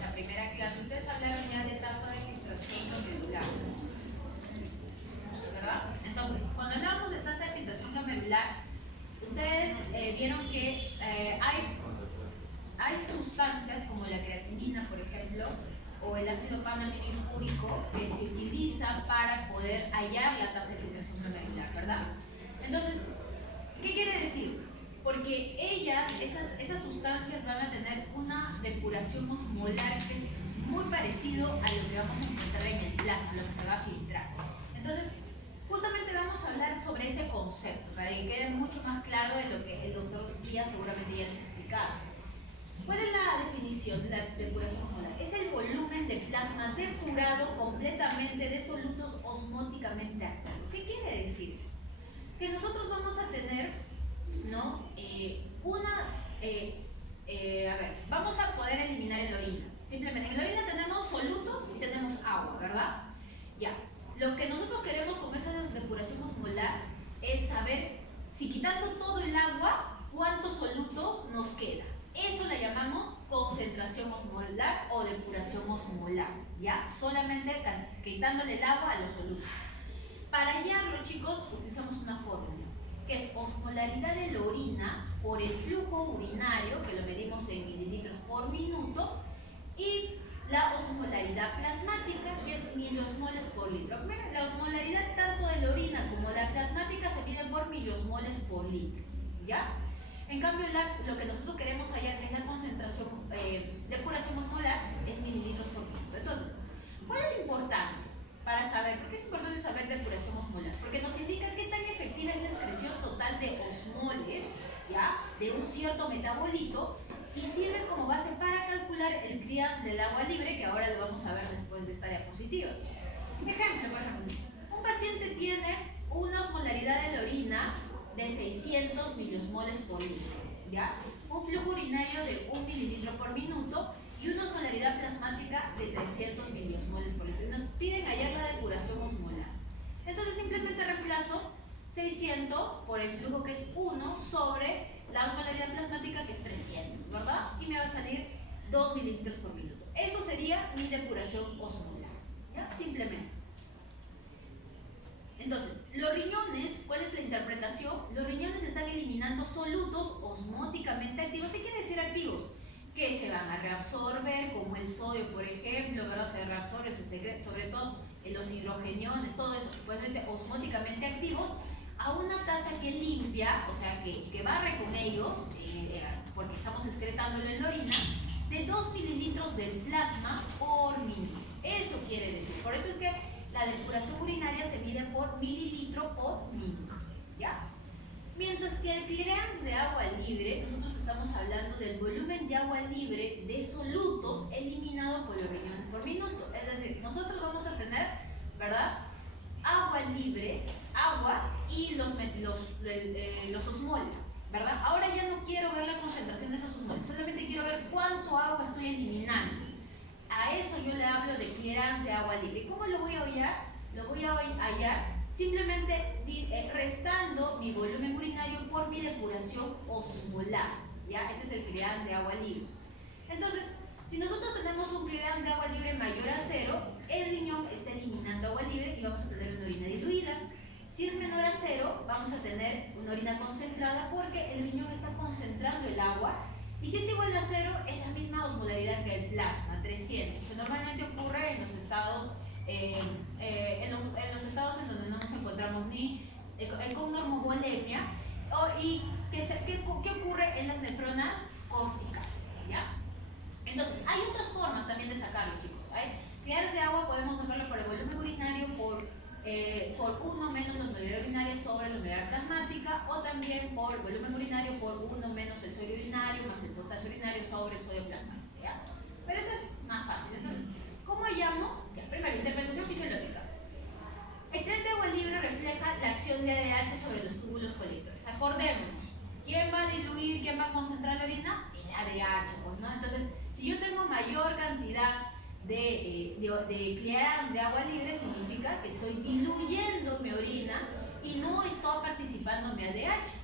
la primera clase, ustedes hablaron ya de tasa de filtración glomerular, ¿verdad? Entonces, cuando hablamos de tasa de filtración glomerular, ustedes vieron que hay sustancias como la creatinina, por ejemplo, o el ácido panamidinúrico que se utiliza para poder hallar la tasa de filtración glomerular, ¿verdad? Entonces, ¿qué quiere decir? Porque esas sustancias van a tener una depuración osmolar que es muy parecido a lo que vamos a encontrar en el plasma, lo que se va a filtrar. Entonces, justamente vamos a hablar sobre ese concepto, para que quede mucho más claro de lo que el doctor Díaz seguramente ya les explicaba. ¿Cuál es la definición de la depuración osmolar? Es el volumen de plasma depurado completamente de solutos osmóticamente activos. ¿Qué quiere decir eso? Que nosotros vamos a tener, ¿no? Vamos a poder eliminar en la orina. Simplemente, en la orina tenemos solutos y tenemos agua, ¿verdad? Ya. Lo que nosotros queremos con esa depuración osmolar es saber si quitando todo el agua, cuántos solutos nos queda. Eso la llamamos concentración osmolar o depuración osmolar, ¿ya? Solamente quitándole el agua a los solutos. Para hallarlo, chicos, utilizamos una fórmula, que es osmolaridad de la orina por el flujo urinario, que lo medimos en mililitros por minuto, y la osmolaridad plasmática, que es miliosmoles por litro. La osmolaridad tanto de la orina como la plasmática se miden por miliosmoles por litro, ¿ya? En cambio, lo que nosotros queremos hallar, que es la concentración depuración osmolar, es mililitros por litro. Entonces, ¿cuál es la importancia para saber? ¿Por qué es importante saber depuración osmolar? Porque nos indica qué tan efectiva es la excreción total de osmoles, ¿ya? De un cierto metabolito, y sirve como base para calcular el CRIAM del agua libre, que ahora lo vamos a ver después de esta diapositiva. Ejemplo, por ejemplo, un paciente tiene una osmolaridad de la orina de 600 miliosmoles por litro, ¿ya? Un flujo urinario de 1 mililitro por minuto y una osmolaridad plasmática de 300 miliosmoles por litro. Y nos piden hallar la depuración osmolar. Entonces simplemente reemplazo 600 por el flujo, que es 1, sobre la osmolaridad plasmática, que es 300, ¿verdad? Y me va a salir 2 mililitros por minuto. Eso sería mi depuración osmolar, ¿ya? Simplemente. Entonces, los riñones, ¿cuál es la interpretación? Los riñones están eliminando solutos osmóticamente activos. ¿Qué quiere decir activos? Que se van a reabsorber, como el sodio, por ejemplo, ¿verdad? Se reabsorbe, se secreta, sobre todo en los hidrogeniones, todo eso, pues dice osmóticamente activos, a una tasa que limpia, o sea, que barre con ellos, porque estamos excretándolo en la orina, de 2 mililitros del plasma por minuto. Eso quiere decir. Por eso es que la depuración urinaria se mide por mililitro por minuto, ¿ya? Mientras que el clearance de agua libre, nosotros estamos hablando del volumen de agua libre de solutos eliminado por los riñones por minuto. Es decir, nosotros vamos a tener, ¿verdad?, agua libre, agua y los osmoles, ¿verdad? Ahora ya no quiero ver la concentración de esos osmoles, solamente quiero ver cuánto agua estoy eliminando. A eso yo le hablo de clearance de agua libre. ¿Cómo lo voy a hallar? Lo voy a hallar simplemente restando mi volumen urinario por mi depuración osmolar, ¿ya? Ese es el clearance de agua libre. Entonces, si nosotros tenemos un clearance de agua libre mayor a 0, el riñón está eliminando agua libre y vamos a tener una orina diluida. Si es menor a 0, vamos a tener una orina concentrada, porque el riñón está concentrando el agua. Y si es igual a 0, es la misma osmolaridad que el plasma, 300. Que normalmente ocurre en los estados en los donde no nos encontramos ni con normovolemia, y ¿qué ocurre en las nefronas corticales, ¿ya? Entonces, hay otras formas también de sacarlo, chicos. Hay clearance de agua, podemos sacarlo por el volumen urinario, por 1 menos la osmolaridad urinaria sobre la osmolaridad plasmática, o también por volumen urinario por 1 menos el sodio urinario más el potasio urinario sobre el sodio plasmático, ¿ya? Pero esto es más fácil. Entonces, ¿cómo hallamos? Ya, primero, interpretación fisiológica. El clearance de agua libre refleja la acción de ADH sobre los túbulos colectores. Acordémonos, ¿quién va a diluir, quién va a concentrar la orina? El ADH, pues, ¿no? Entonces, si yo tengo mayor cantidad de clearance de agua libre, significa que estoy diluyendo mi orina y no está participando mi ADH.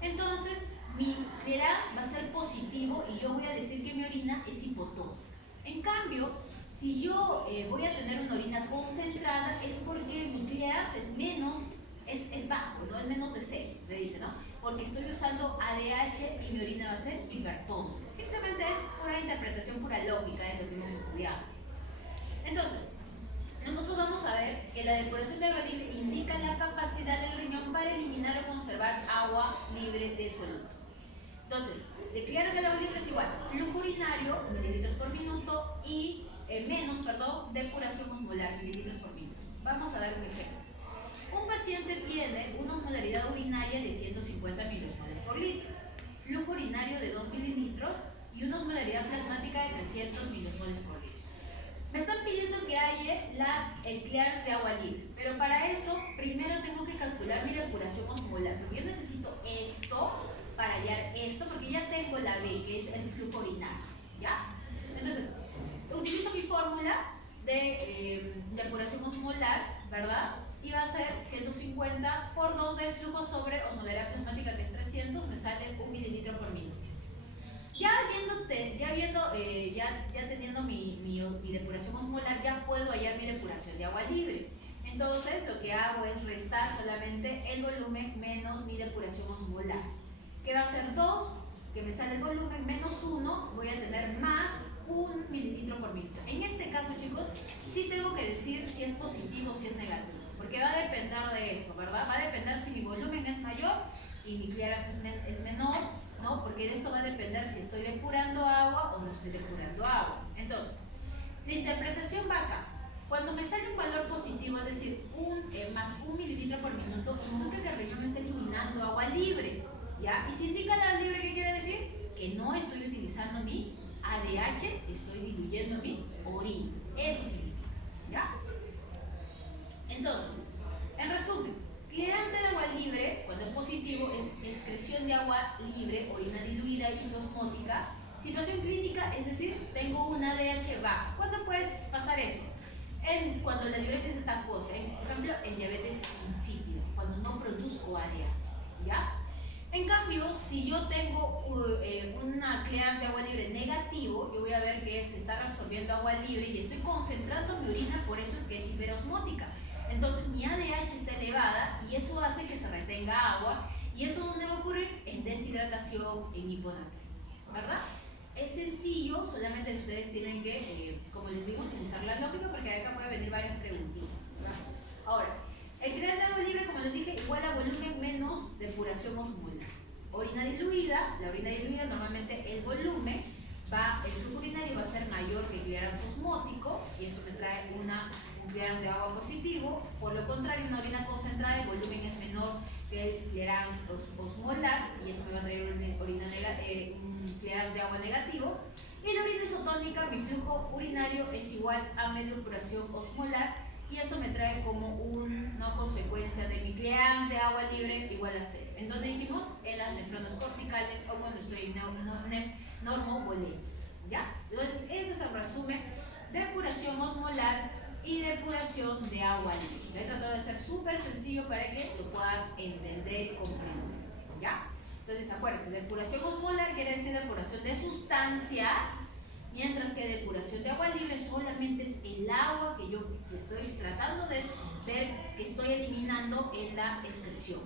Entonces, mi clearance va a ser positivo y yo voy a decir que mi orina orina es hipotónica. En cambio, si yo voy a tener una orina concentrada, es porque mi clearance es menos, es bajo, ¿no? Es menos de 0, le dice, ¿no? Porque estoy usando ADH y mi orina va a ser hipertónica. Simplemente es pura interpretación, pura lógica de lo que hemos estudiado. Entonces, nosotros vamos a ver que la depuración de agua libre indica la capacidad del riñón para eliminar o conservar agua libre de soluto. Entonces, el clearance del agua libre es igual flujo urinario, mililitros por minuto, y depuración osmolar, mililitros por minuto. Vamos a dar un ejemplo. Un paciente tiene una osmolaridad urinaria de 150 milismoles por litro, flujo urinario de 2 mililitros y una osmolaridad plasmática de 300 milismoles por litro. Me están pidiendo que haya el clearance de agua libre, pero para eso primero tengo que calcular mi depuración osmolar, porque yo necesito esto para hallar esto, porque ya tengo la B, que es el flujo urinario, ¿ya? Entonces, utilizo mi fórmula de depuración osmolar, ¿verdad? Y va a ser 150 por 2 del flujo sobre osmolaridad plasmática, que es 300, me sale 1 mililitro por minuto. Ya teniendo mi depuración osmolar, ya puedo hallar mi depuración de agua libre. Entonces, lo que hago es restar solamente el volumen menos mi depuración osmolar, que va a ser 2, que me sale el volumen, menos 1, voy a tener más 1 mililitro por minuto. En este caso, chicos, sí tengo que decir si es positivo o si es negativo, porque va a depender de eso, ¿verdad? Va a depender si mi volumen es mayor y mi clearance es menor, ¿no? Porque de esto va a depender si estoy depurando agua o no estoy depurando agua. Entonces, la interpretación va acá. Cuando me sale un valor positivo, es decir, más 1 mililitro por minuto, indica que el riñón está eliminando agua libre, ¿ya? Y si indica la libre, ¿qué quiere decir? Que no estoy utilizando mi ADH, estoy diluyendo mi orina. Eso significa, ¿ya? Entonces, en resumen, clearance de agua libre, cuando es positivo, es excreción de agua libre, orina diluida y osmótica. Situación clínica, es decir, tengo un ADH bajo. ¿Cuándo puede pasar eso? Cuando la diuresis está acuosa, por ejemplo, en diabetes insípido, cuando no produzco ADH, ¿ya? En cambio, si yo tengo una clearance de agua libre negativo, yo voy a ver que se está reabsorbiendo agua libre y estoy concentrando mi orina, por eso es que es hiperosmótica. Entonces mi ADH está elevada y eso hace que se retenga agua. ¿Y eso dónde va a ocurrir? En deshidratación, en hiponatremia, ¿verdad? Es sencillo, solamente ustedes tienen que, como les digo, utilizar la lógica, porque de acá pueden venir varias preguntitas, ¿verdad? Ahora, el clearance de agua libre, como les dije, igual a volumen menos depuración osmolar. Orina diluida, la orina diluida normalmente el volumen el flujo urinario va a ser mayor que el clearance osmótico, y esto me trae un clearance de agua positivo. Por lo contrario, una orina concentrada, el volumen es menor que el clearance osmolar, y esto me va a traer un clearance de agua negativo. Y la orina isotónica, mi flujo urinario es igual a mi depuración osmolar, y eso me trae como una consecuencia de mi clearance de agua libre igual a 0. ¿En dónde dijimos? En las nefronas corticales o cuando estoy en normovolemia, ¿ya? Entonces, eso es el resumen: depuración osmolar y depuración de agua libre. Lo he tratado de hacer súper sencillo para que lo puedan entender y comprender, ¿ya? Entonces, acuérdense, depuración osmolar quiere decir depuración de sustancias, mientras que depuración de agua libre solamente es el agua que yo estoy tratando de ver que estoy eliminando en la excreción.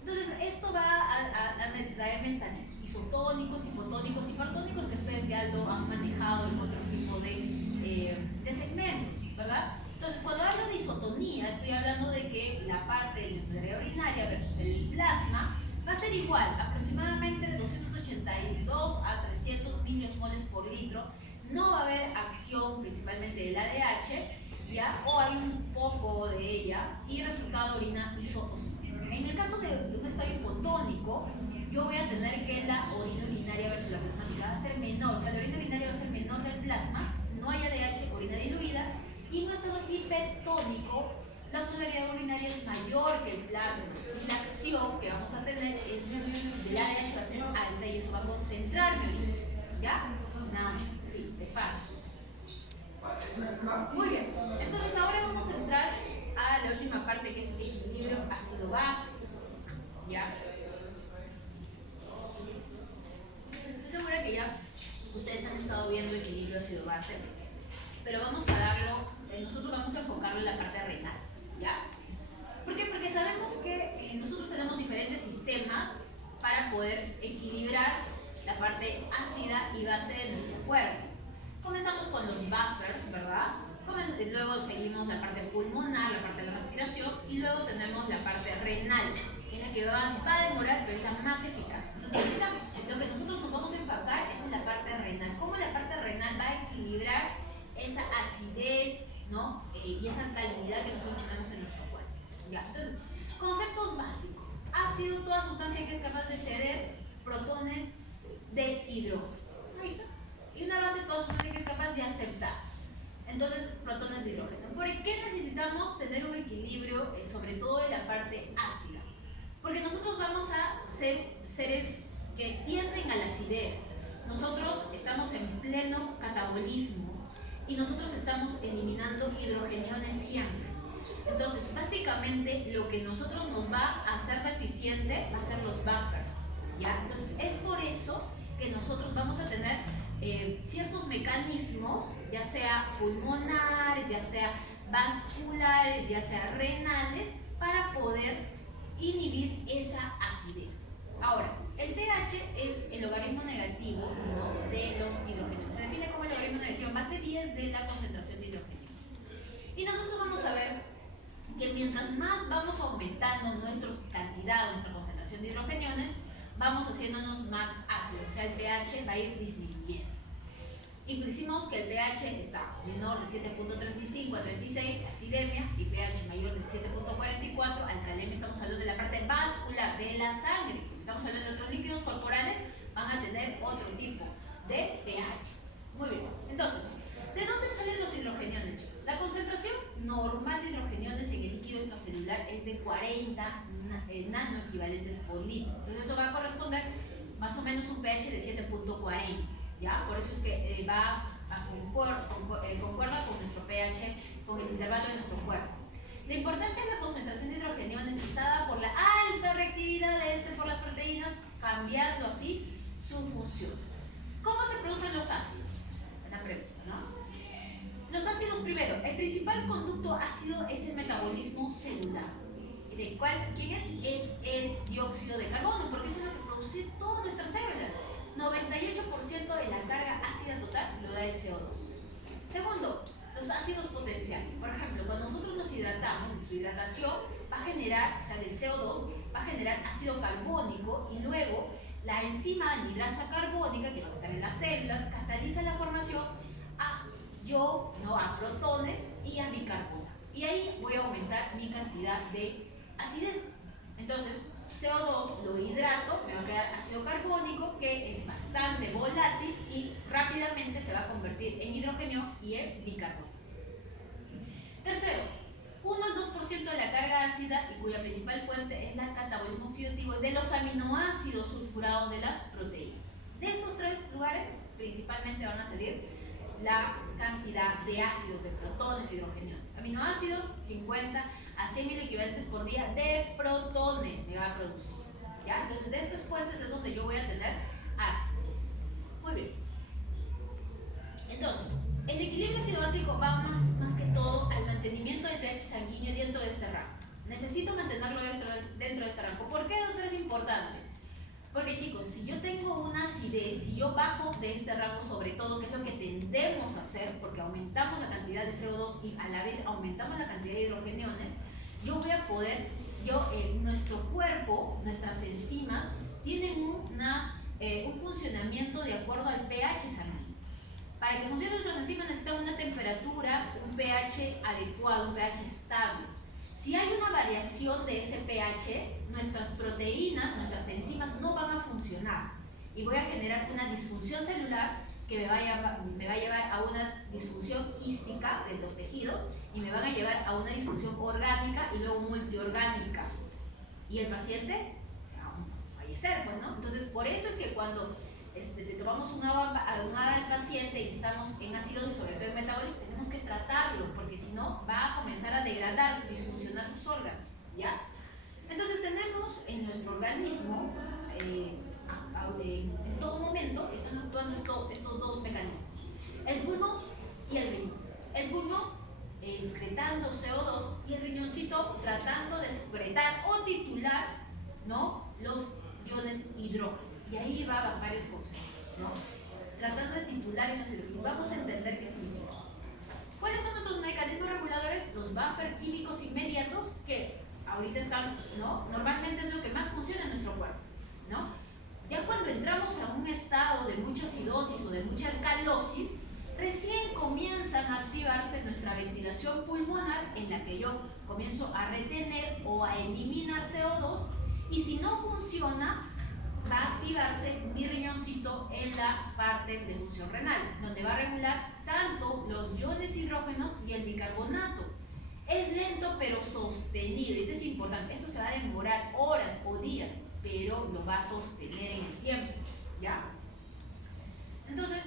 Entonces, esto va a traerme estanitos, isotónicos, hipotónicos, hipertónicos, que ustedes ya lo han manejado en otro tipo de segmentos, ¿verdad? Entonces, cuando hablo de isotonía, estoy hablando de que la parte de la osmolaridad urinaria versus el plasma va a ser igual, aproximadamente de 282 a 300 miliosmoles por litro. No va a haber acción principalmente del ADH, ¿ya? O hay un poco de ella, y resultado de orina isoosmótica. En el caso de un estado hipotónico, yo voy a tener que la orina urinaria versus la plasmática va a ser menor, o sea, la orina urinaria va a ser menor del plasma, no hay ADH, orina diluida, y en un estado hipertónico, la osmolaridad urinaria es mayor que el plasma, y la acción que vamos a tener es del ADH va a ser alta, y eso va a concentrar mi orina, ¿ya? Nada más, sí, de fácil. Muy bien, entonces ahora vamos a entrar a la última parte, que es el equilibrio ácido-base, ¿ya? Estoy segura que ya estado viendo equilibrio ácido-base, pero vamos a darlo, nosotros vamos a enfocarlo en la parte renal, ¿ya? ¿Por qué? Porque sabemos que nosotros tenemos diferentes sistemas para poder equilibrar la parte ácida y base de nuestro cuerpo. Comenzamos con los buffers, ¿verdad? Luego seguimos la parte pulmonar, la parte de la respiración, y luego tenemos la parte renal, que es la que va a demorar, pero es la más eficaz. Entonces, ahorita lo que nosotros nos vamos a enfocar es en la parte renal. Cómo la parte renal va a equilibrar esa acidez, ¿no? Y esa calinidad que nosotros tenemos en nuestro cuerpo. ¿Ya? Entonces, conceptos básicos. Ácido, toda sustancia que es capaz de ceder protones de hidrógeno. Ahí está. Y una base, toda sustancia que es capaz de aceptar. Entonces, protones de hidrógeno. ¿Por qué necesitamos tener un equilibrio, sobre todo en la parte ácida? Porque nosotros vamos a ser seres que tienden a la acidez. Nosotros estamos en pleno catabolismo y nosotros estamos eliminando hidrogeniones siempre. Entonces, básicamente, lo que nosotros nos va a hacer deficiente va a ser los buffers, ¿ya? Entonces, es por eso que nosotros vamos a tener ciertos mecanismos, ya sea pulmonares, ya sea vasculares, ya sea renales, para poder inhibir esa acidez. Ahora, el pH es el logaritmo negativo, ¿no?, de los hidrógenos. Se define como el logaritmo negativo en base 10 de la concentración de hidrógeno. Y nosotros vamos a ver que mientras más vamos aumentando nuestra cantidad, nuestra concentración de hidrogeniones, vamos haciéndonos más ácidos, o sea, el pH va a ir disminuyendo. Y decimos que el pH está menor de 7.35 a 36, acidemia, y pH mayor de 7.44, alcalemia. Estamos hablando de la parte vascular de la sangre. Estamos hablando de otros líquidos corporales, van a tener otro tipo de pH. Muy bien, entonces, ¿de dónde salen los hidrogeniones? La concentración normal de hidrogeniones en el líquido extracelular es de 40 nanoequivalentes por litro. Entonces eso va a corresponder más o menos un pH de 7.40, ¿ya? Por eso es que concuerda con nuestro pH, con el intervalo de nuestro cuerpo. La importancia de la concentración de hidrogeniones está dada por la alta reactividad de por las proteínas, cambiando así su función. ¿Cómo se producen los ácidos? Una pregunta, ¿no? Los ácidos, primero, el principal conducto ácido es el metabolismo celular. ¿De cuál? ¿Quién es? Es el dióxido de carbono, porque eso es lo que produce todas nuestras células. 98% de la carga ácida total lo da el CO2. Segundo, los ácidos potenciales. Por ejemplo, cuando nosotros nos hidratamos, nuestra hidratación va a generar, o sea, del CO2, va a generar ácido carbónico, y luego la enzima anhidrasa carbónica, que va a estar en las células, cataliza la formación a protones y a bicarbonato. Y ahí voy a aumentar mi cantidad de acidez. Entonces, CO2 lo hidrato, me va a quedar ácido carbónico, que es bastante volátil y rápidamente se va a convertir en hidrógeno y en bicarbonato. Tercero, 1 al 2% de la carga ácida, y cuya principal fuente es la catabolismo oxidativo, de los aminoácidos sulfurados de las proteínas. De estos tres lugares, principalmente van a salir la cantidad de ácidos, de protones y hidrogeniones. Aminoácidos, 50 a 100.000 equivalentes por día de protones me va a producir, ¿ya? Entonces, de estas fuentes es donde yo voy a tener ácido. Muy bien. Entonces, el equilibrio ácido básico va más que todo al mantenimiento del pH sanguíneo dentro de este rango. Necesito mantenerlo dentro de este rango. ¿Por qué, doctor, es importante? Porque, chicos, si yo tengo una acidez, si yo bajo de este rango, sobre todo, que es lo que tendemos a hacer, porque aumentamos la cantidad de CO2 y a la vez aumentamos la cantidad de hidrogeniones, yo voy a poder, nuestro cuerpo, nuestras enzimas, tienen un funcionamiento de acuerdo al pH sanguíneo. Para que funcionen nuestras enzimas necesitan una temperatura, un pH adecuado, un pH estable. Si hay una variación de ese pH, nuestras proteínas, nuestras enzimas no van a funcionar y voy a generar una disfunción celular que me va a llevar a una disfunción hística de los tejidos, y me van a llevar a una disfunción orgánica y luego multiorgánica, y el paciente se va a fallecer, pues, ¿no? Entonces, por eso es que cuando le tomamos un agua al paciente y estamos en acidosis, sobre todo en metabolismo, tenemos que tratarlo, porque si no va a comenzar a degradarse, disfuncionar sus órganos, ¿ya? Entonces tenemos en nuestro organismo, en todo momento, están actuando estos dos mecanismos. riñoncito tratando de excretar o titular, ¿no?, los iones hidrógeno. Y ahí va varios conceptos, ¿no? Tratando de titular iones hidrógeno. Vamos a entender qué significa. ¿Cuáles son nuestros mecanismos reguladores? Los buffers químicos inmediatos, que ahorita están, ¿no?, normalmente es lo que más funciona en nuestro cuerpo, ¿no? Ya cuando entramos a un estado de mucha acidosis o de mucha alcalosis, recién comienzan a activarse nuestra ventilación pulmonar, en la que yo comienzo a retener o a eliminar CO2, y si no funciona, va a activarse mi riñoncito en la parte de función renal, donde va a regular tanto los iones hidrógenos y el bicarbonato. Es lento pero sostenido, esto es importante, esto se va a demorar horas o días, pero lo va a sostener en el tiempo, ¿ya? Entonces,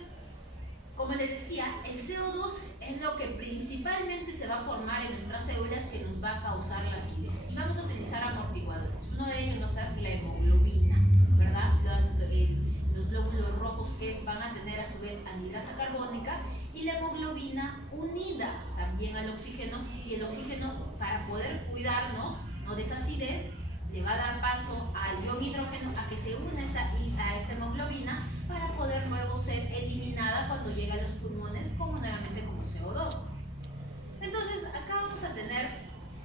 como les decía, el CO2 es lo que principalmente se va a formar en nuestras células, que nos va a causar la acidez. Y vamos a utilizar amortiguadores. Uno de ellos va a ser la hemoglobina, ¿verdad? Los glóbulos rojos, que van a tener a su vez anhidrasa carbónica, y la hemoglobina unida también al oxígeno, y el oxígeno, para poder cuidarnos, ¿no?, de esa acidez, le va a dar paso al ion hidrógeno a que se une a esta hemoglobina, para poder luego ser eliminada cuando llega a los pulmones nuevamente como CO2. Entonces, acá vamos a tener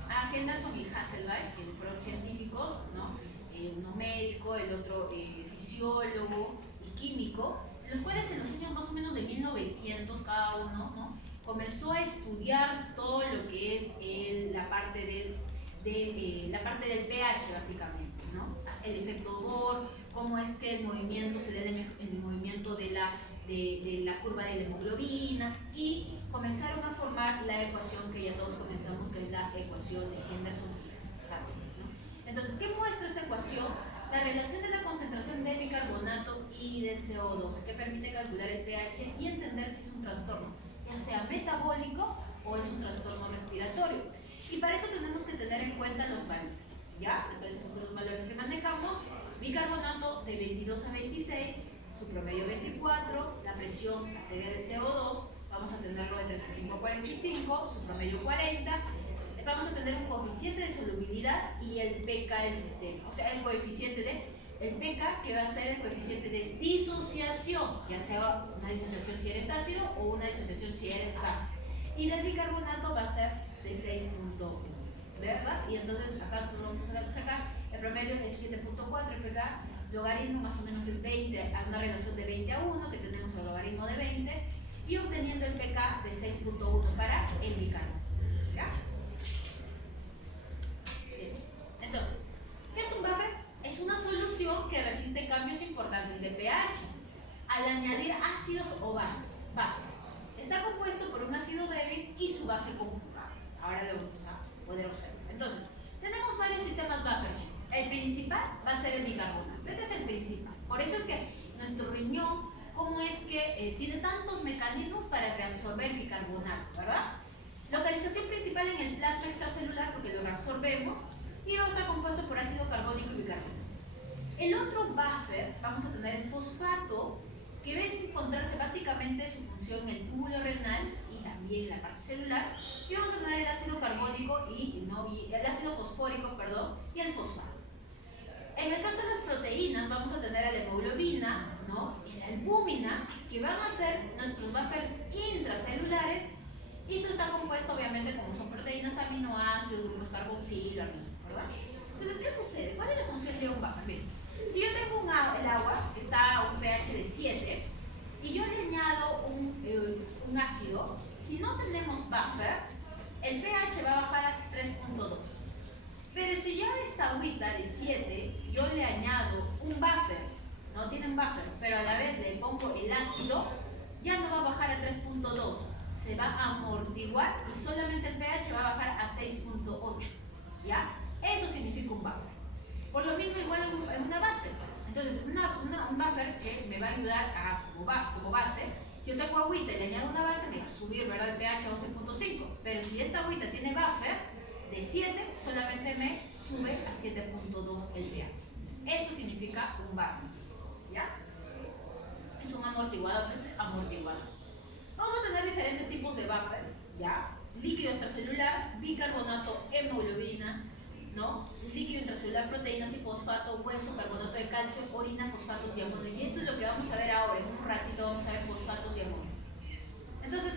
a Henderson y Hasselbalch, que fueron científicos, ¿no? Uno médico, el otro fisiólogo y químico, los cuales en los años más o menos de 1900 cada uno, ¿no?, comenzó a estudiar todo lo que es la parte del pH, básicamente, ¿no? El efecto Bohr, cómo es que el movimiento se da el movimiento de la curva de la hemoglobina, y comenzaron a formar la ecuación que ya todos comenzamos, que es la ecuación de Henderson y Hasselbalch, ¿no? Entonces, ¿qué muestra esta ecuación? La relación de la concentración de bicarbonato y de CO2, que permite calcular el pH y entender si es un trastorno, ya sea metabólico o es un trastorno respiratorio. Y para eso tenemos que tener en cuenta los valores, ¿ya? Entonces, los valores que manejamos: bicarbonato de 22 a 26, su promedio 24, la presión arterial de CO2, vamos a tenerlo de 35 a 45, su promedio 40, vamos a tener un coeficiente de solubilidad y el pK del sistema, o sea, el coeficiente el pK, que va a ser el coeficiente de disociación, ya sea una disociación si eres ácido o una disociación si eres base, y del bicarbonato va a ser de 6.1, ¿verdad? Y entonces acá nosotros vamos a sacar el promedio de 7.4, el pK, logaritmo más o menos es 20, a una relación de 20 a 1, que tenemos el logaritmo de 20, y obteniendo el pK de 6.1 para el bicarbonato, ¿ya? Entonces, ¿qué es un buffer? Es una solución que resiste cambios importantes de pH al añadir ácidos o bases. Está compuesto por un ácido débil y su base conjugada. Ahora lo vamos a poder observar. Entonces, tenemos varios sistemas buffer, chicos. El principal va a ser el bicarbonato. Este es el principal. Por eso es que nuestro riñón, ¿cómo es que tiene tantos mecanismos para reabsorber bicarbonato, verdad? Localización principal en el plasma extracelular, porque lo reabsorbemos, y va a estar compuesto por ácido carbónico y bicarbonato. El otro buffer, vamos a tener el fosfato, que va a encontrarse básicamente su función en el túbulo renal y también en la parte celular, y vamos a tener el ácido carbónico y el ácido fosfórico, perdón, y el fosfato. En el caso de las proteínas, vamos a tener a la hemoglobina, ¿no?, y la albúmina, que van a ser nuestros buffers intracelulares, y esto está compuesto obviamente, como son proteínas, aminoácidos, grupos carboxilo, ¿verdad? Entonces, ¿qué sucede? ¿Cuál es la función de un buffer? Bien, si yo tengo el agua que está a un pH de 7 y yo le añado un ácido, si no tenemos buffer, el pH va a bajar a 3.2. Pero si yo a esta agüita de 7 yo le añado un buffer, no tiene un buffer, pero a la vez le pongo el ácido, ya no va a bajar a 3.2, se va a amortiguar y solamente el pH va a bajar a 6.8, ¿ya? Eso significa un buffer. Por lo mismo, igual en una base. Entonces, un buffer que me va a ayudar como base, si yo tengo agüita y le añado una base, me va a subir, ¿verdad?, el pH a 11.5. Pero si esta agüita tiene buffer de 7, solamente me sube a 7.2 el pH. Eso significa un buffer, ¿ya? Es un amortiguador, pero es amortiguador. Vamos a tener diferentes tipos de buffer, ¿ya? líquido extracelular, bicarbonato, hemoglobina, ¿no? Líquido intracelular, proteínas y fosfato, hueso, carbonato de calcio, orina, fosfatos y amonio. Y esto es lo que vamos a ver ahora. En un ratito vamos a ver fosfatos y amonio. Entonces,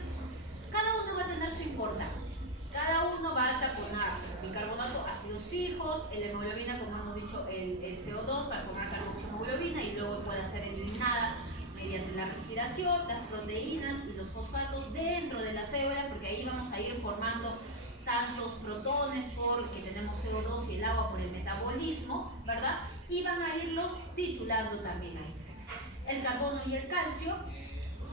cada uno va a tener su importancia. Cada uno va a taponar bicarbonato, ácidos fijos, el hemoglobina, como hemos dicho, el CO2 para formar carboxiemoglobina y luego puede ser eliminada mediante la respiración, las proteínas y los fosfatos dentro de la célula, porque ahí vamos a ir formando tantos protones porque tenemos CO2 y el agua por el metabolismo, ¿verdad? Y van a irlos titulando también ahí. El carbono y el calcio,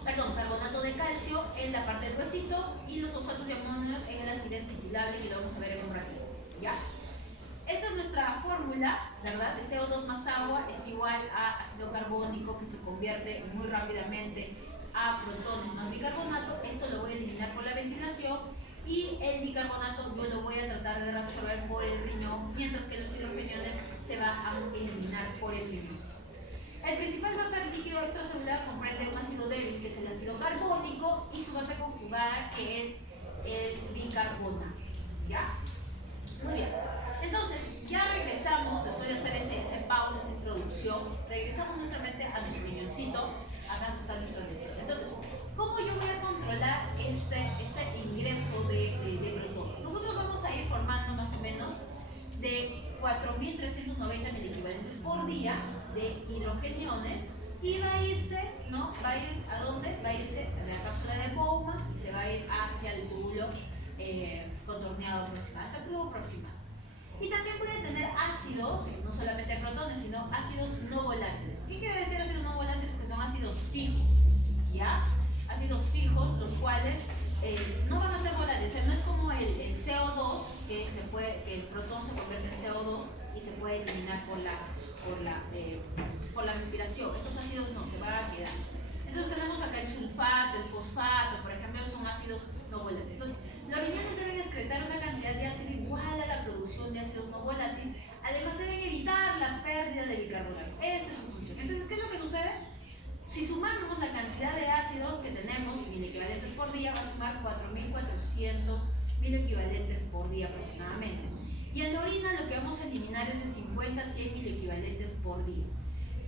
carbonato de calcio en la parte del huesito y los fosfatos de amonio en el acidez titulable, que lo vamos a ver en un ratito, ¿ya? Esta es nuestra fórmula, ¿verdad? De CO2 más agua es igual a ácido carbónico que se convierte muy rápidamente a protones más bicarbonato. Esto lo voy a eliminar por la ventilación y el bicarbonato yo lo voy a tratar de reabsorber por el riñón, mientras que los hidrogeniones se van a eliminar por el riñón. El principal buffer líquido extracelular comprende un ácido débil, que es el ácido carbónico, y su base conjugada, que es el bicarbonato. ¿Ya? Muy bien. Entonces, ya regresamos, después de hacer ese pausa, esa introducción, regresamos nuevamente a nuestro riñoncito. Acá está nuestro riñón. Entonces, ¿cómo yo voy a controlar este ingreso de protones? Nosotros vamos a ir formando más o menos de 4.390 miliequivalentes por día de hidrogeniones y va a irse, ¿no? ¿Va a ir a dónde? Va a irse a la cápsula de Bowman y se va a ir hacia el túbulo contorneado proximal, hasta el tubo proximal. Y también puede tener ácidos, no solamente protones, sino ácidos no volátiles. ¿Qué quiere decir ácidos no volátiles? Que son ácidos fijos, ¿ya? Ácidos fijos, los cuales no van a ser volátiles. O sea, no es como el CO2, que el protón se convierte en CO2 y se puede eliminar por la respiración. Estos ácidos no, se van a quedar. Entonces tenemos acá el sulfato, el fosfato, por ejemplo, son ácidos no volátiles. Entonces, los riñones deben excretar una cantidad de ácido igual a la producción de ácido no volátil. Además, deben evitar la pérdida de bicarbonato. Esa es su función. Entonces, ¿qué es lo que sucede? Si sumamos la cantidad de ácidos que tenemos, miliequivalentes por día, va a sumar 4.400 miliequivalentes por día aproximadamente. Y en la orina lo que vamos a eliminar es de 50 a 100 miliequivalentes por día.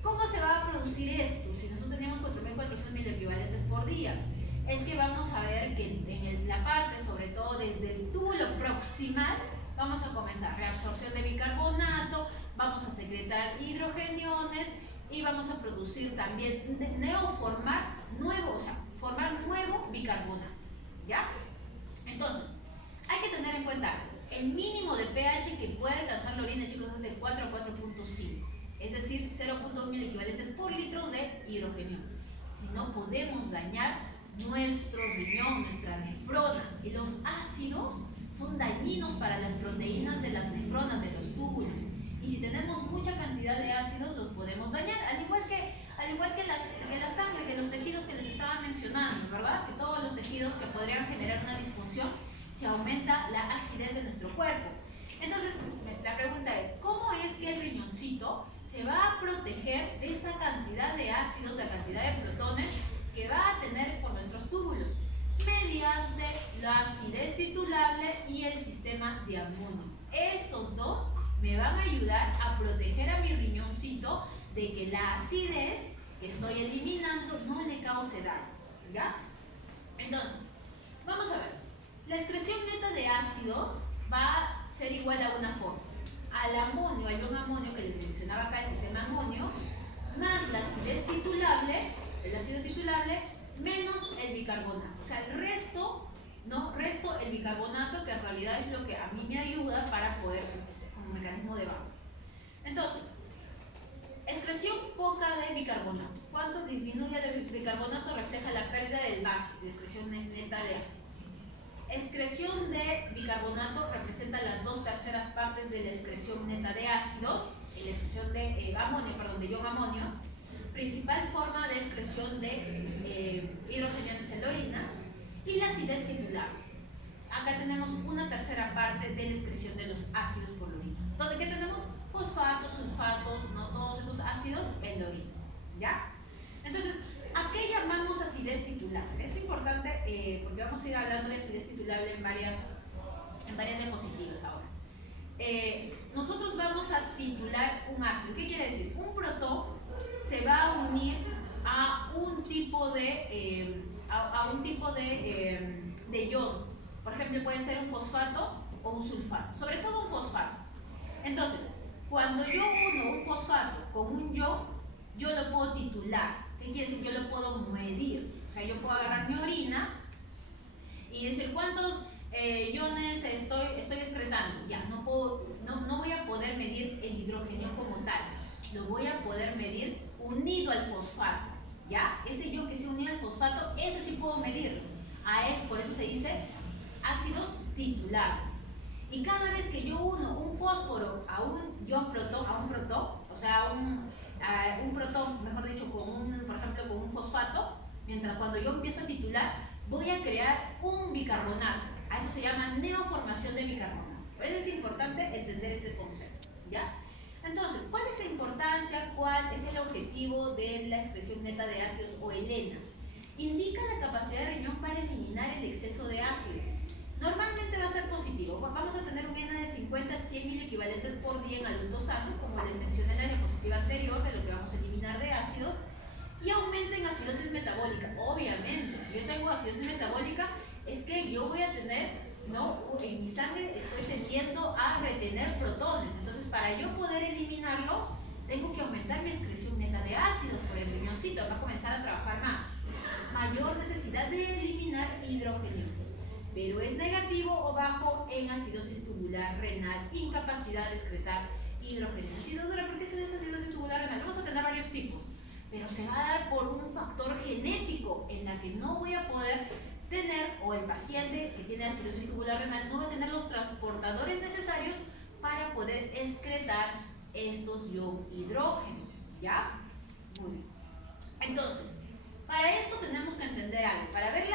¿Cómo se va a producir esto? Si nosotros teníamos 4.400 miliequivalentes por día, es que vamos a ver que en la parte, sobre todo desde el túbulo proximal, vamos a comenzar reabsorción de bicarbonato, vamos a secretar hidrogeniones y vamos a producir también formar nuevo bicarbonato, ¿ya? Entonces, hay que tener en cuenta el mínimo de pH que puede alcanzar la orina, chicos, es de 4 a 4.5, es decir, 0.2 miliequivalentes por litro de hidrogenio. Si no, podemos dañar nuestro riñón, nuestra nefrona. Y los ácidos son dañinos para las proteínas de las nefronas, de los túbulos. Y si tenemos mucha cantidad de ácidos, los podemos dañar, al igual que la sangre, que los tejidos que les estaba mencionando, ¿verdad? Que todos los tejidos que podrían generar una disfunción, se aumenta la acidez de nuestro cuerpo. Entonces, la pregunta es, ¿cómo es que el riñoncito se va a proteger de esa cantidad de ácidos, la cantidad de protones que va a tener por nuestros túbulos? Mediante la acidez titulable y el sistema de amonio. Estos dos me van a ayudar a proteger a mi riñoncito de que la acidez que estoy eliminando no le cause daño, ¿ya? Entonces, vamos a ver. La excreción neta de ácidos va a ser igual a una forma. Al amonio, hay un amonio que les mencionaba acá, el sistema amonio, más la acidez titulable, el ácido titulable, menos el bicarbonato. O sea, el resto, ¿no? Resto el bicarbonato, que en realidad es lo que a mí me ayuda para poder, como mecanismo de bajo. Entonces, excreción poca de bicarbonato. ¿Cuánto disminuye el bicarbonato? Refleja la pérdida del base, de excreción neta de ácido. Excreción de bicarbonato representa las 2/3 partes de la excreción neta de ácidos, la excreción de ion amonio, principal forma de excreción de hidrogeniones en la orina, y la acidez titulable. Acá tenemos 1/3 parte de la excreción de los ácidos por la orina. ¿Dónde qué tenemos? Fosfatos, sulfatos, ¿no? Todos estos ácidos en la orina, ¿ya? Entonces, ¿a qué llamamos acidez titulable? Es importante porque vamos a ir hablando de acidez titulable en varias diapositivas ahora. Nosotros vamos a titular un ácido. ¿Qué quiere decir? Un protón se va a unir a un tipo de ion. Por ejemplo, puede ser un fosfato o un sulfato, sobre todo un fosfato. Entonces, cuando yo uno un fosfato con un ion, yo lo puedo titular. ¿Qué quiere decir? Yo lo puedo medir. O sea, yo puedo agarrar mi orina y decir cuántos iones estoy excretando. Ya, no voy a poder medir el hidrógeno como tal. Lo voy a poder medir unido al fosfato. ¿Ya? Ese ion que se unido al fosfato, ese sí puedo medirlo. Por eso se dice ácidos titulables. Y cada vez que yo uno un fósforo a un ion protón, o sea, a un protón, mejor dicho, por ejemplo, con un fosfato, mientras cuando yo empiezo a titular, voy a crear un bicarbonato. A eso se llama neoformación de bicarbonato. Por eso es importante entender ese concepto, ¿ya? Entonces, ¿cuál es la importancia? ¿Cuál es el objetivo de la expresión neta de ácidos o ELENA? Indica la capacidad del riñón para eliminar el exceso de ácido. Normalmente va a ser positivo. Vamos a tener un ENA de 50 a 100 mil equivalentes por día en adultos sanos, como les mencioné en la diapositiva anterior, de lo que vamos a eliminar de ácidos, y aumenta en acidosis metabólica. Obviamente, si yo tengo acidosis metabólica, es que yo voy a tener, en mi sangre estoy tendiendo a retener protones. Entonces, para yo poder eliminarlos, tengo que aumentar mi excreción neta de ácidos por el riñoncito. Va a comenzar a trabajar más. Mayor necesidad de eliminar hidrógeno, pero es negativo o bajo en acidosis tubular renal, incapacidad de excretar hidrógeno. ¿Por qué se da esa acidosis tubular renal? Vamos a tener varios tipos, pero se va a dar por un factor genético en la que no voy a poder tener, o el paciente que tiene acidosis tubular renal no va a tener los transportadores necesarios para poder excretar estos hidrógenos, ¿ya? Muy bien. Entonces, para eso tenemos que entender algo. Para ver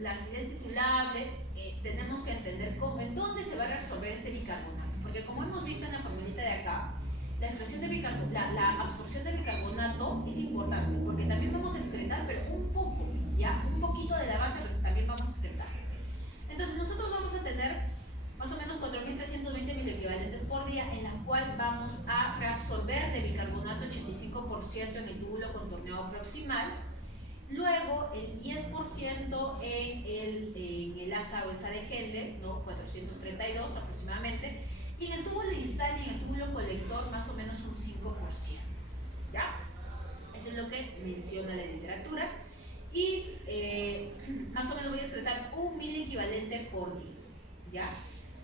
la acidez titulable, tenemos que entender en dónde se va a reabsorber este bicarbonato. Porque como hemos visto en la formulita de acá, la absorción de bicarbonato es importante, porque también vamos a excretar, pero un poco, ¿ya? Un poquito de la base, pues también vamos a excretar. Entonces nosotros vamos a tener más o menos 4.320 milequivalentes por día, en la cual vamos a reabsorber de bicarbonato 85% en el túbulo contorneado proximal. Luego el 10% en el asa o esa de Hendel, 432 aproximadamente, y en el túbulo distal y en el túbulo colector más o menos un 5%. ¿Ya? Eso es lo que menciona la literatura. Y más o menos voy a excretar 1 equivalente por día. ¿Ya?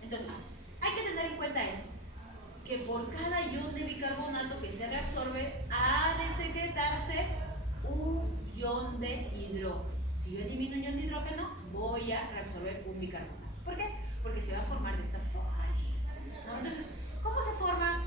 Entonces, hay que tener en cuenta esto, que por cada ion de bicarbonato que se reabsorbe, ha de secretarse un ion de hidrógeno. Si yo elimino un ion de hidrógeno, voy a reabsorber un bicarbonato. ¿Por qué? Porque se va a formar de esta forma. Entonces, ¿cómo se forman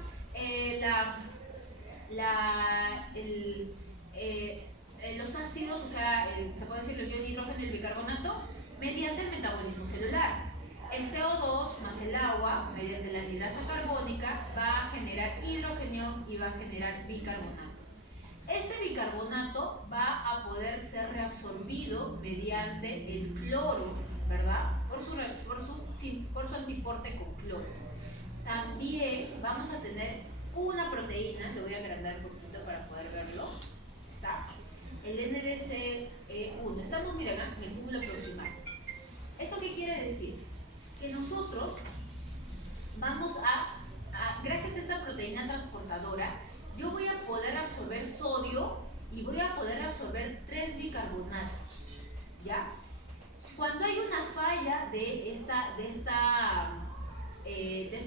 los ácidos? O sea, se puede decir los iones de hidrógeno y el bicarbonato mediante el metabolismo celular. El CO2 más el agua, mediante la anhidrasa carbónica, va a generar hidrógeno y va a generar bicarbonato. Este bicarbonato va a poder ser reabsorbido mediante el cloro, ¿verdad? Por su antiporte con cloro. También vamos a tener una proteína, lo voy a agrandar un poquito para poder verlo. Está el NBC1. Estamos, miren, en el túbulo proximal. ¿Eso qué quiere decir? Que nosotros vamos gracias a esta proteína transportadora, yo voy a poder absorber sodio y voy a poder absorber 3 bicarbonatos, ¿ya? Cuando hay una falla de esta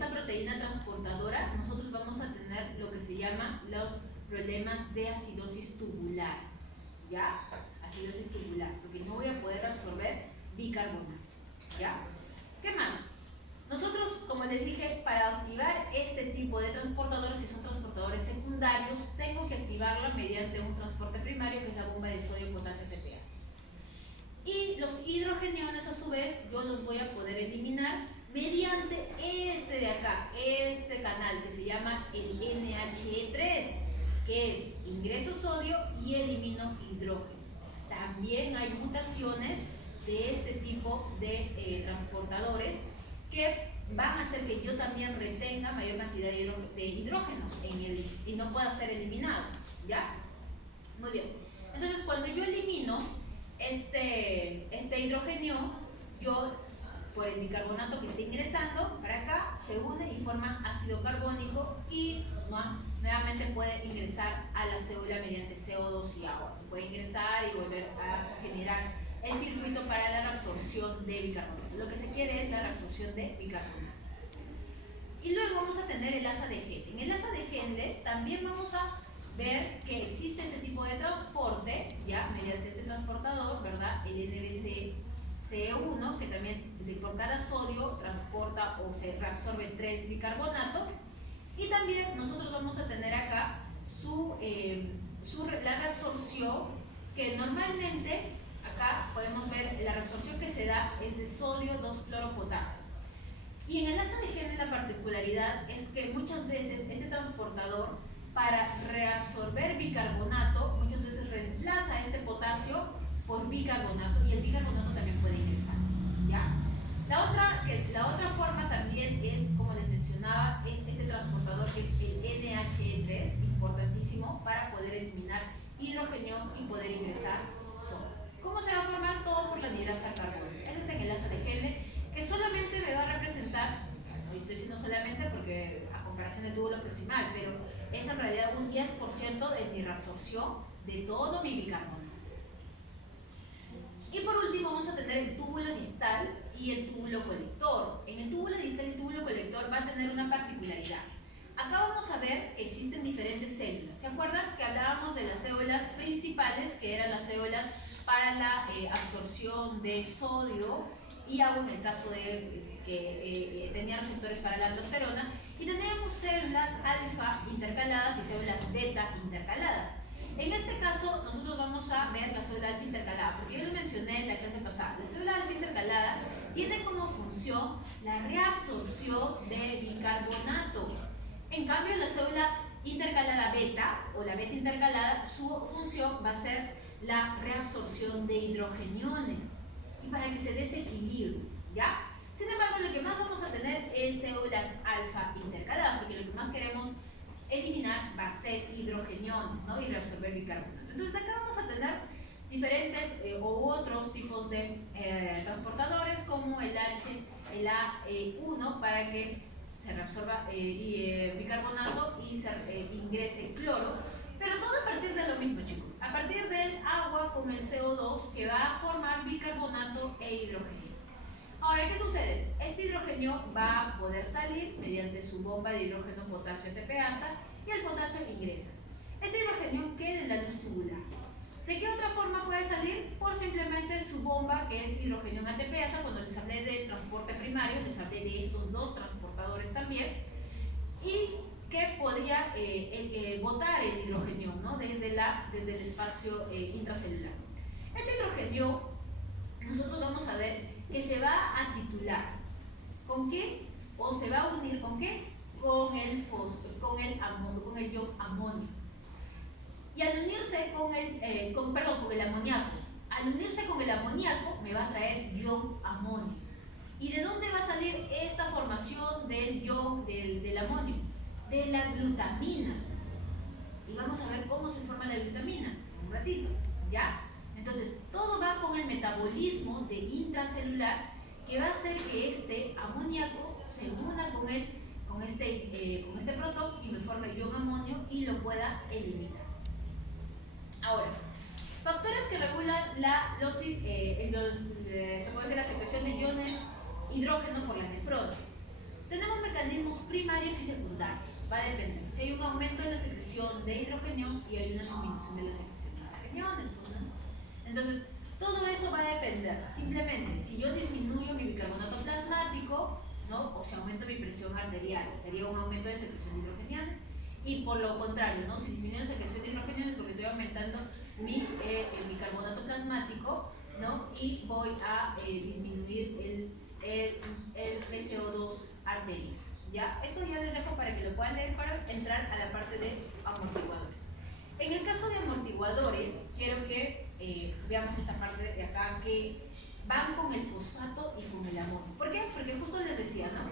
proteína transportadora, nosotros vamos a tener lo que se llama los problemas de acidosis tubulares, ¿ya? Acidosis tubular, porque no voy a poder absorber bicarbonato, ¿ya? ¿Qué más? Nosotros, como les dije, para activar este tipo de transportadores, que son transportadores secundarios, tengo que activarla mediante un transporte primario, que es la bomba de sodio, potasio, PPase. Y los hidrogeniones, a su vez, yo los voy a poder eliminar mediante este de acá, este canal que se llama el NHE3, que es ingreso sodio y elimino hidrógeno. también hay mutaciones de este tipo de transportadores que van a hacer que yo también retenga mayor cantidad de hidrógenos y no pueda ser eliminado, ¿ya? Muy bien. Entonces, cuando yo elimino este hidrógeno, yo, por el bicarbonato que está ingresando para acá, se une y forma ácido carbónico y nuevamente puede ingresar a la célula mediante CO2 y agua. Puede ingresar y volver a generar el circuito para la reabsorción de bicarbonato. Lo que se quiere es la reabsorción de bicarbonato. Y luego vamos a tener el asa de Henle. En el asa de Henle también vamos a ver que existe este tipo de transporte, ya mediante este transportador, ¿verdad? El NBCE1, que también por cada sodio transporta o se reabsorbe 3 bicarbonatos. Y también nosotros vamos a tener acá la reabsorción, que normalmente acá podemos ver la reabsorción que se da es de sodio 2-cloropotasio. Y en el asa de Henle la particularidad es que muchas veces este transportador, para reabsorber bicarbonato, muchas veces reemplaza este potasio por bicarbonato y el bicarbonato también puede ingresar, ¿ya? La otra forma también es, como les mencionaba, es este transportador que es el NHE3, importantísimo para poder eliminar hidrógeno y poder ingresar sodio. ¿Cómo se va a formar? Todo por la anhidrasa carbónica. Ese es en el asa de Henle, que solamente me va a representar, no estoy diciendo solamente porque a comparación de túbulo proximal, pero es en realidad un 10% de mi reabsorción de todo mi bicarbonato. Y por último vamos a tener el túbulo distal y el túbulo colector. En el túbulo distal y el túbulo colector va a tener una particularidad. Acá vamos a ver que existen diferentes células. ¿Se acuerdan que hablábamos de las células principales, que eran las células para la absorción de sodio y agua, en el caso de que tenía receptores para la aldosterona, y teníamos células alfa intercaladas y células beta intercaladas? En este caso, nosotros vamos a ver la célula alfa intercalada, porque yo lo mencioné en la clase pasada. La célula alfa intercalada tiene como función la reabsorción de bicarbonato. En cambio, la célula intercalada beta, o la beta intercalada, su función va a ser la reabsorción de hidrogeniones, y para que se dé ese equilibrio, ¿ya? Sin embargo, lo que más vamos a tener es células alfa intercaladas, porque lo que más queremos eliminar va a ser hidrogeniones, ¿no? Y reabsorber bicarbonato. Entonces acá vamos a tener diferentes u otros tipos de transportadores, como el HA1 para que se reabsorba bicarbonato y se ingrese cloro, pero todo a partir de lo mismo, chicos, a partir del agua con el CO2 que va a formar bicarbonato e hidrógeno. Ahora, ¿qué sucede? Este hidrógeno va a poder salir mediante su bomba de hidrógeno potasio ATPasa y el potasio ingresa. Este hidrógeno queda en la luz tubular. ¿De qué otra forma puede salir? Por simplemente su bomba, que es hidrógeno ATPasa. Cuando les hablé de transporte primario, les hablé de estos dos transportadores también, y que podría botar el hidrógeno, ¿no? desde el espacio intracelular. Este hidrógeno, nosotros vamos a ver que se va a titular. ¿Con qué? ¿O se va a unir con qué? Con el fósforo, con el ion amonio. Y al unirse con el amoníaco, al unirse con el amoníaco me va a traer ion amonio. ¿Y de dónde va a salir esta formación del amonio? De la glutamina. Y vamos a ver cómo se forma la glutamina en un ratito, ¿ya? Entonces, todo va con el metabolismo de intracelular, que va a hacer que este amoníaco se una con este protón y me forme el ion amonio y lo pueda eliminar. Ahora, factores que regulan se puede decir la secreción de iones hidrógeno por la nefrona. Tenemos mecanismos primarios y secundarios. Va a depender. Si hay un aumento en la secreción de hidrógeno y hay una disminución de la secreción de hidrogeniones, ¿no? Entonces, todo eso va a depender. Simplemente, si yo disminuyo mi bicarbonato plasmático, ¿no? O si aumento mi presión arterial, sería un aumento de secreción de hidrogeniones. Y por lo contrario, ¿no? Si disminuyo la secreción de hidrogeniones, porque estoy aumentando mi bicarbonato plasmático, ¿no? Y voy a disminuir el PCO2 arterial. ¿Ya? Esto ya les dejo para que lo puedan leer para entrar a la parte de amortiguadores. En el caso de amortiguadores, quiero que veamos esta parte de acá que van con el fosfato y con el amonio. ¿Por qué? Porque justo les decía, ¿no?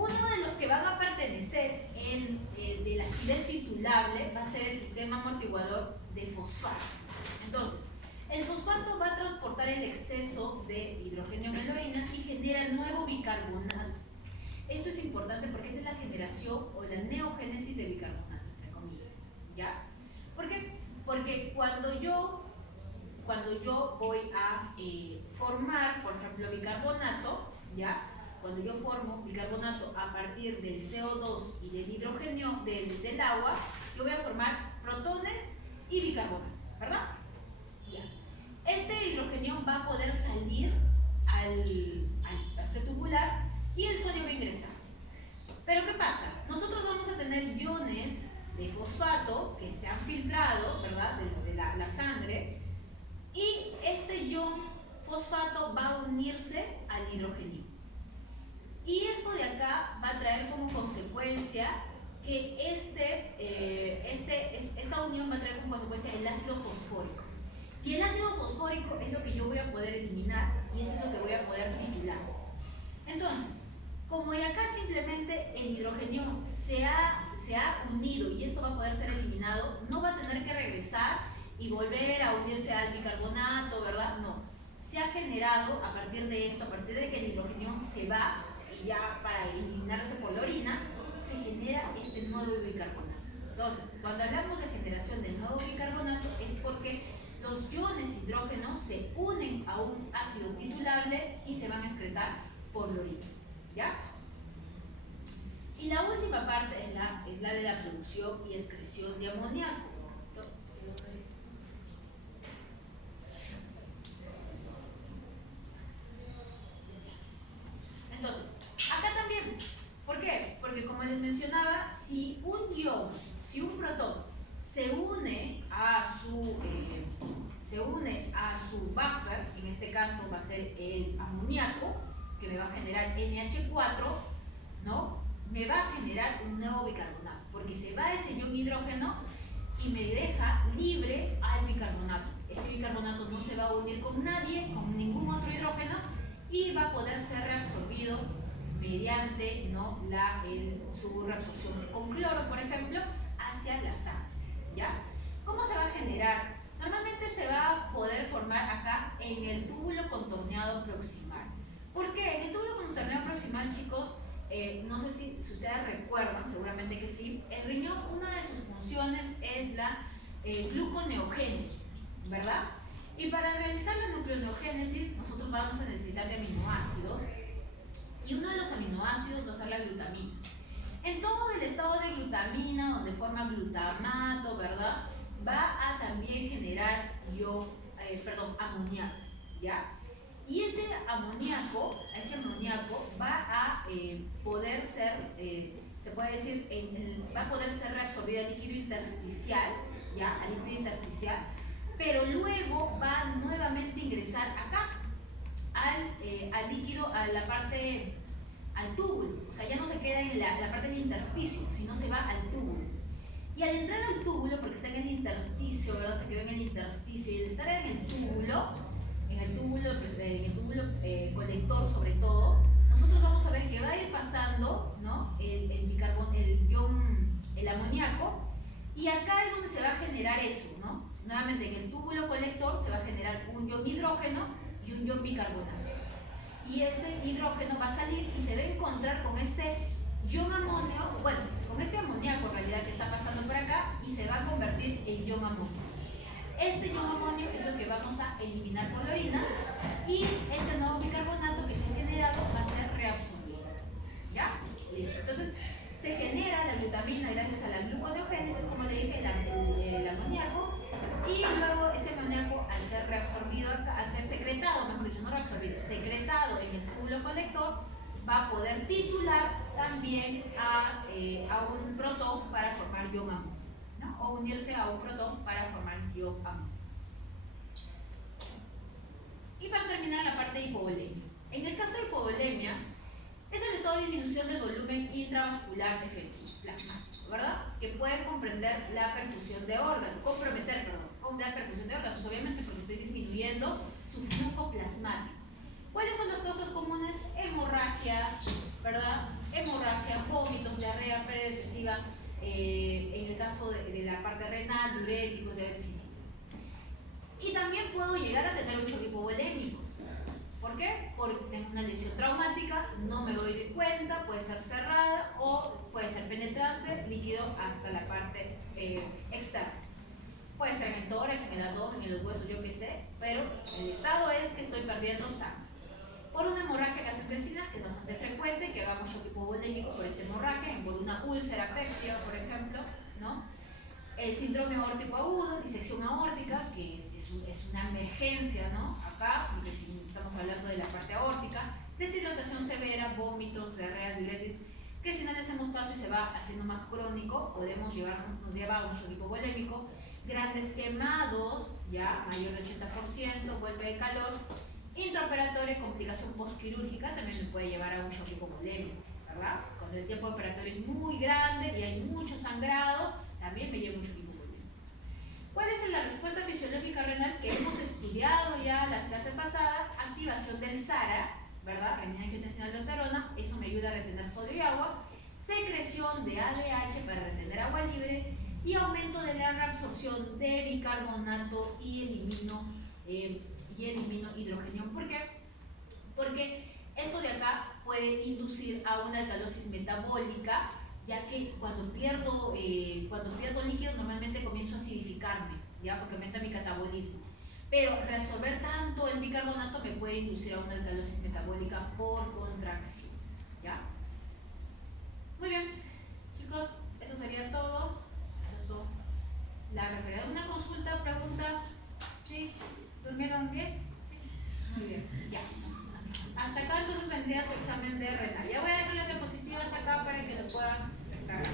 Uno de los que van a pertenecer de la acidez titulable va a ser el sistema amortiguador de fosfato. Entonces, el fosfato va a transportar el exceso de hidrógeno en la orina y genera el nuevo bicarbonato. Esto es importante porque esta es la generación o la neogénesis de bicarbonato, entre comillas. ¿Ya? ¿Por qué? Porque cuando yo voy a formar, por ejemplo, bicarbonato, ¿ya? Cuando yo formo bicarbonato a partir del CO2 y del hidrógeno del agua, yo voy a formar protones y bicarbonato, ¿verdad? Ya. Este hidrógeno va a poder salir al espacio tubular y el sodio va a ingresar. Pero ¿qué pasa? Nosotros vamos a tener iones de fosfato que se han filtrado, ¿verdad? Desde la sangre, y este ion fosfato va a unirse al hidrógeno. Y esto de acá va a traer como consecuencia que esta unión va a traer como consecuencia el ácido fosfórico. Y el ácido fosfórico es lo que yo voy a poder eliminar y eso es lo que voy a poder titular. Entonces, como de acá simplemente el hidrógeno se ha unido y esto va a poder ser eliminado, no va a tener que regresar y volver a unirse al bicarbonato, ¿verdad? No. Se ha generado a partir de esto, a partir de que el hidrógeno se va, y ya para eliminarse por la orina, se genera este nuevo bicarbonato. Entonces, cuando hablamos de generación del nuevo bicarbonato es porque los iones hidrógeno se unen a un ácido titulable y se van a excretar por la orina. ¿Ya? Y la última parte es la de la producción y excreción de amoníaco. Entonces, acá también, ¿por qué? Porque como les mencionaba, si un ion, si un protón se une a su buffer, en este caso va a ser el amoníaco, que me va a generar NH4, ¿no? Me va a generar un nuevo bicarbonato, porque se va ese ion hidrógeno y me deja libre al bicarbonato. Ese bicarbonato no se va a unir con nadie, con ningún otro hidrógeno, y va a poder ser reabsorbido mediante, ¿no?, su reabsorción con cloro, por ejemplo, hacia la sangre. ¿Ya? ¿Cómo se va a generar? Normalmente se va a poder formar acá en el túbulo contorneado proximal. ¿Por qué? En el túbulo contorneado proximal, chicos, no sé si ustedes recuerdan, seguramente que sí, el riñón, una de sus funciones es la gluconeogénesis, ¿verdad? Y para realizar la nucleoneogénesis, nosotros vamos a necesitar de aminoácidos, y uno de los aminoácidos va a ser la glutamina. En todo el estado de glutamina, donde forma glutamato, ¿verdad?, va a también generar amoníaco, ¿ya? Y ese amoníaco va a poder ser, se puede decir, va a poder ser reabsorbido al líquido intersticial, ¿ya? Al líquido intersticial, pero luego va a nuevamente ingresar acá, al líquido, a la parte, al túbulo. O sea, ya no se queda en la parte del intersticio, sino se va al túbulo. Y al entrar al túbulo, porque está en el intersticio, ¿verdad? Se quedó en el intersticio, y al estar en el túbulo colector sobre todo, nosotros vamos a ver que va a ir pasando, ¿no?, el amoníaco, y acá es donde se va a generar eso, ¿no? Nuevamente en el túbulo colector se va a generar un ion hidrógeno y un ion bicarbonato. Y este hidrógeno va a salir y se va a encontrar con este ion amonio, bueno, con este amoníaco en realidad que está pasando por acá, y se va a convertir en ion amonio. Este ion amonio es lo que vamos a eliminar por la orina, y este nuevo bicarbonato que se ha generado va a ser reabsorbido. ¿Ya? Listo. Entonces, se genera la glutamina gracias a la gluconeogénesis, como le dije, el amoníaco, y luego este amoníaco, al ser reabsorbido, al ser secretado, mejor dicho, no reabsorbido, secretado en el túbulo colector, va a poder titular también a un protón para formar ion amonio, ¿no? O unirse a un protón para formar ion amonio. Y para terminar, la parte de hipovolemia. En el caso de hipovolemia, es el estado de disminución del volumen intravascular efectivo, plasmático, ¿verdad? Que puede comprender la perfusión de órganos, comprometer, perdón, con la perfusión de órganos, obviamente, porque estoy estoy disminuyendo su flujo plasmático. ¿Cuáles son las causas comunes? Hemorragia, ¿verdad? Hemorragia, vómitos, diarrea, pérdida excesiva, en el caso de la parte renal, diuréticos, diabetes insípida. Y también puedo llegar a tener un shock hipovolémico. ¿Por qué? Porque tengo una lesión traumática, no me doy de cuenta, puede ser cerrada o puede ser penetrante, líquido hasta la parte externa. Puede ser en el tórax, en el abdomen, en los huesos, yo qué sé, pero el estado es que estoy perdiendo sangre. Por una hemorragia gastrointestinal, que es bastante frecuente, que hagamos shock hipovolémico por esta hemorragia, por una úlcera péptica, por ejemplo, ¿no? El síndrome aórtico agudo, disección aórtica, que es una emergencia, ¿no? Acá, porque si estamos hablando de la parte aórtica, deshidratación severa, vómitos, diarrea, diuresis, que si no le hacemos caso y se va haciendo más crónico, nos lleva a un shock hipovolémico, grandes quemados, ya mayor del 80%, golpe de calor, intraoperatoria, complicación postquirúrgica, también me puede llevar a un shock hipovolémico, ¿verdad? Cuando el tiempo operatorio es muy grande y hay mucho sangrado, también me lleva un shock hipovolémico. ¿Cuál es la respuesta fisiológica renal que hemos estudiado ya la clase pasada? Activación del SARA, ¿verdad? Renina angiotensina aldosterona, eso me ayuda a retener sodio y agua, secreción de ADH para retener agua libre y aumento de la reabsorción de bicarbonato y elimino hidrogenio. ¿Por qué? Porque esto de acá puede inducir a una alcalosis metabólica, ya que cuando pierdo líquido normalmente comienzo a acidificarme, ¿ya? Porque aumenta mi catabolismo. Pero reabsorber tanto el bicarbonato me puede inducir a una alcalosis metabólica por contracción, ¿ya? Muy bien, chicos, eso sería todo. Eso, la referencia. ¿Una consulta, pregunta? ¿Sí? ¿Durmieron bien? Sí. Muy bien, ya. Hasta acá entonces vendría su examen de renal. Ya voy a dejar las diapositivas acá para que lo puedan descargar.